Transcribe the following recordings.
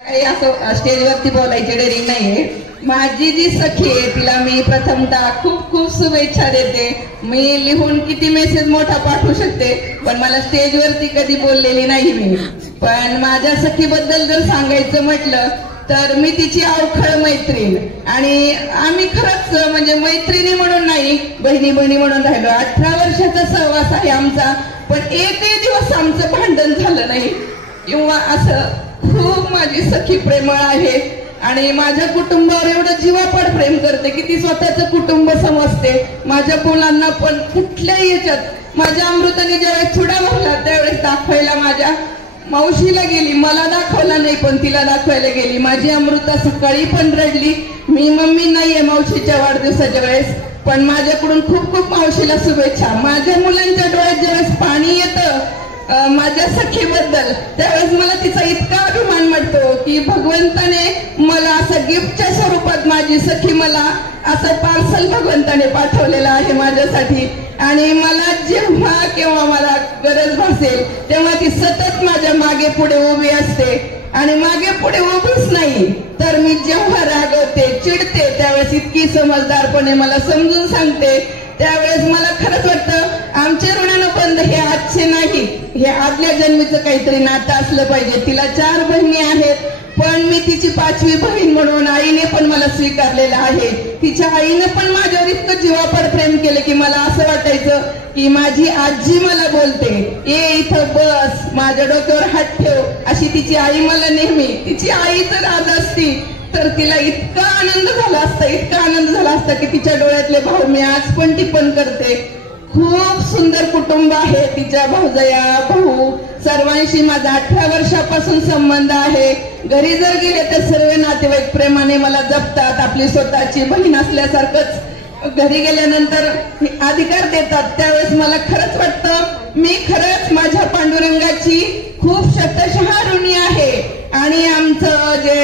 काही असं स्टेजवरती बोलायची डेअरिंग नाहीये. माझी जी सखी आहे तिला मी प्रथमतः खूप खूप शुभेच्छा देते. मी लिहून किती मेसेज मोठा पाठवू शकते, पण मला स्टेजवरती कधी बोललेली नाही मी. पण माझ्या सखीबद्दल जर सांगायचं म्हटलं तर मी तिची अवखळ मैत्रीण, आणि आम्ही खरंच म्हणजे मैत्रिणी म्हणून नाही, बहिणी बहिणी म्हणून राहिलो. 18 वर्षाचा सहवास आहे आमचा, पण एकही दिवस आमचं भांडण झालं नाही किंवा असं. खूप माझी सखी प्रेमळ आहे आणि माझ्या कुटुंबावर एवढं जीवापाड प्रेम करते की ती स्वतःचं कुटुंब समजते. माझ्या मुलांना पण कुठल्याही याच्यात माझ्या अमृताने ज्यावेळेस चुडा भरला त्यावेळेस दाखवायला माझ्या मावशीला गेली. मला दाखवला नाही पण तिला दाखवायला गेली. माझी अमृता सकाळी पण रडली. मी मम्मी नाहीये मावशीच्या वाढदिवसाच्या वेळेस, पण माझ्याकडून खूप खूप मावशीला शुभेच्छा. माझ्या मुलांच्या डोळ्यात ज्यावेळेस पाणी येतं माझ्या सखीबद्दल, त्यावेळेस मला तिचा इतका अभिमान वाटतो की भगवंताने मला असं गिफ्टच्या स्वरूपात माझी सखी मला असं पार्सल भगवंताने पाठवलेलं आहे माझ्यासाठी. आणि मला जेव्हा केव्हा मला गरज भासेल तेव्हा ती सतत माझ्या मागे पुढे उभी असते. आणि मागे पुढे उभीच नाही तर मी जेव्हा रागवते चिडते त्यावेळेस इतकी समजदारपणे मला समजून सांगते. त्यावेळेस मला खरंच वाटतं आमचे ऋणानुबंध हे आजचे नाही, हे आदल्या जन्मीचं काहीतरी नातं असलं पाहिजे. तिला 4 बहिणी आहेत, पण मी तिची 5वी बहीण म्हणून आईने पण मला स्वीकारलेलं आहे. तिच्या आईने पण माझ्यावर इतकं जीवापाड प्रेम केलं की मला असं वाटायचं की माझी आजी मला बोलते, ये इथं बस, माझ्या डोक्यावर हात ठेव, अशी तिची आई मला नेहमी. तिची आई जर आज असती तर तिला इतका आनंद झाला असता, इतका आनंद झाला असता की तिच्या डोळ्यातले भाव मी आज पण टिप्पण करते. खूप सुंदर कुटुंब आहे. तिच्या भाऊजया भाऊ सर्वांशी माझा 18 वर्षापासून संबंध आहे. घरी जर गेले तर सर्व नातेवाईक प्रेमाने मला जपतात, आपली स्वतःची बहीण असल्यासारखंच घरी गेल्यानंतर अधिकार देतात. त्यावेळेस मला खरंच वाटतं मी खरंच माझ्या पांडुरंगाची खूप शतशः ऋणी आहे. आणि आमचं जे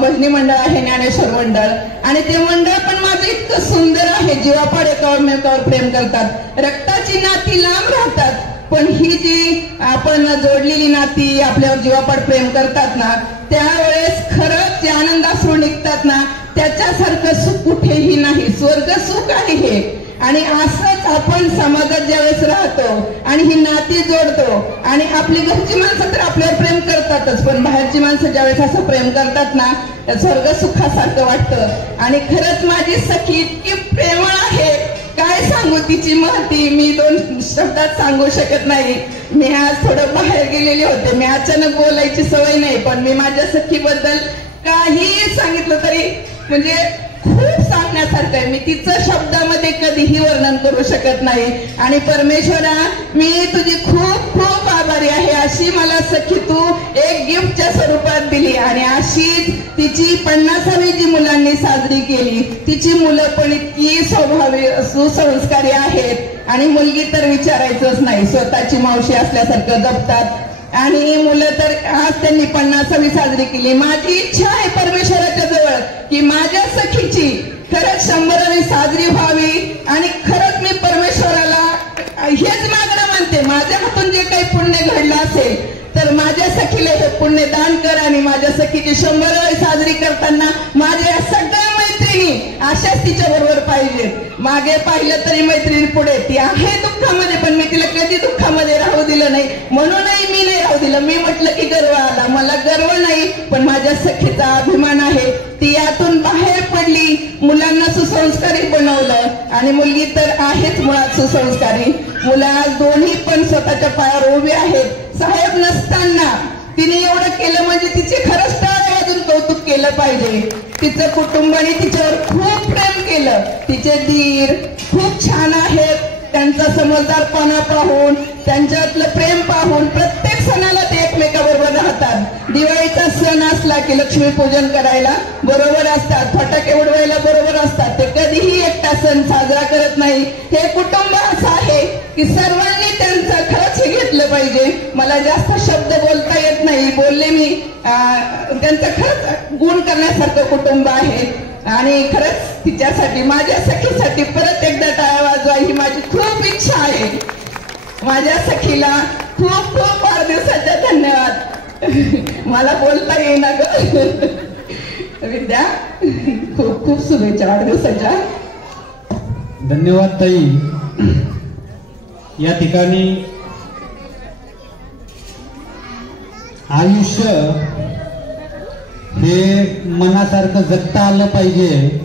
भजनी मंडळ आहे ज्ञानेश्वर मंडळ, आणि ते मंडळ पण माझं इतकं सुंदर आहे. जीवापाड एकावर प्रेम करतात, रक्ताची नाती लांब राहतात, पण ही जी आपण जोडलेली नाती आपल्यावर जीवापाड प्रेम करतात ना, त्यावेळेस खरंच जे आनंदाश्रू निघतात ना, त्याच्यासारखं सुख कुठेही नाही. स्वर्ग सुख आहे हे. आणि असंच आपण समाजात ज्यावेळेस राहतो आणि ही नाती जोडतो, आणि आपली घरची माणसं तर आपल्यावर प्रेम करतातच, पण बाहेरची माणसं ज्यावेळेस असं प्रेम करतात ना, तर स्वर्ग सुखासारखं वाटतं. आणि खरंच माझी सखी इतकी प्रेमळ आहे, काय सांगू तिची महती मी 2 शब्दात सांगू शकत नाही. मी आज थोडं बाहेर गेलेले होते, मी अचानक बोलायची सवय नाही, पण मी माझ्या सखीबद्दल काही सांगितलं तरी म्हणजे खूप सांगण्यासारखं आहे. मी तिचं शब्दामध्ये कधीही वर्णन करू शकत नाही. आणि परमेश्वरा, मी तुझी खूप खूप आभारी आहे. अशी मला सखी तू एक गिफ्टच्या स्वरूपात दिली, आणि अशीच तिची 50वी जी मुलांनी साजरी केली, तिची मुलं पण इतकी स्वभावी सुसंस्कारी आहेत. आणि मुलगी तर विचारायचंच नाही, स्वतःची मावशी असल्यासारखं जपतात. आणि मुलं तर आज त्यांनी 50वी साजरी केली. माझी इच्छा आहे परमेश्वराच्या जवळ की माझ्या सखीची खरंच 100वी साजरी व्हावी. आणि खरंच मी परमेश्वराला हेच मागणं मानते, माझ्या हातून जे काही पुण्य घडलं असेल तर माझ्या सखीला हे पुण्य दान कर. आणि माझ्या सखीची 100वी साजरी करताना माझ्या सगळ्या मैत्रिणी अशाच तिच्या बरोबर पाहिजेत. मागे पाहिलं तरी मैत्रिणी पुढे, ती आहे दुःखामध्ये, पण मी तिला कधी दुःखामध्ये राहू दिलं नाही. म्हणूनही मी नाही राहू दिलं. मी म्हटलं की गर्व आला, मला गर्व नाही, पण माझ्या सखीचा अभिमान आहे. ती यातून बाहेर पडली, मुलांना सुसंस्कारी बनवलं, आणि मुलगी तर आहेच मुळात सुसंस्कारी. मुलं दोन्ही पण स्वतःच्या पायावर उभे आहेत. साहेब नसताना तिने एवढं केलं म्हणजे तिचे खरंच टाळ्या वाजून कौतुक केलं पाहिजे. तिचं कुटुंबाने तिच्यावर खूप प्रेम केलं. तिचे दीर खूप छान आहेत. त्यांचा समजदारपणा पाहून, त्यांच्यातलं प्रेम पाहून प्रत्येक सणाला ते एकमेकाबरोबर राहतात. दिवाळीचा सण असला की लक्ष्मीपूजन करायला बरोबर असतात, फटाके उडवायला बरोबर असतात. ते कधीही एकटा सण साजरा करत नाही. हे कुटुंब असं आहे की सर्वांनी त्यांचं खरंच हे घेतलं पाहिजे. मला जास्त शब्द बोलता येत नाही, बोलले मी. त्यांचं खरंच गुण करण्यासारखं कुटुंब आहे. आणि खरंच तिच्यासाठी, माझ्या सखीसाठी परत एकदा टाळ्या वाजवा ही माझी खूप इच्छा आहे. माझ्या सखीला खूप खूप वाढदिवसाच्या धन्यवाद. मला बोलता येईना ग. विद्या, खूप खूप शुभेच्छा वाढदिवसाच्या. धन्यवाद ताई. या ठिकाणी आयुष्य हे मनासारखं जगता आलं पाहिजे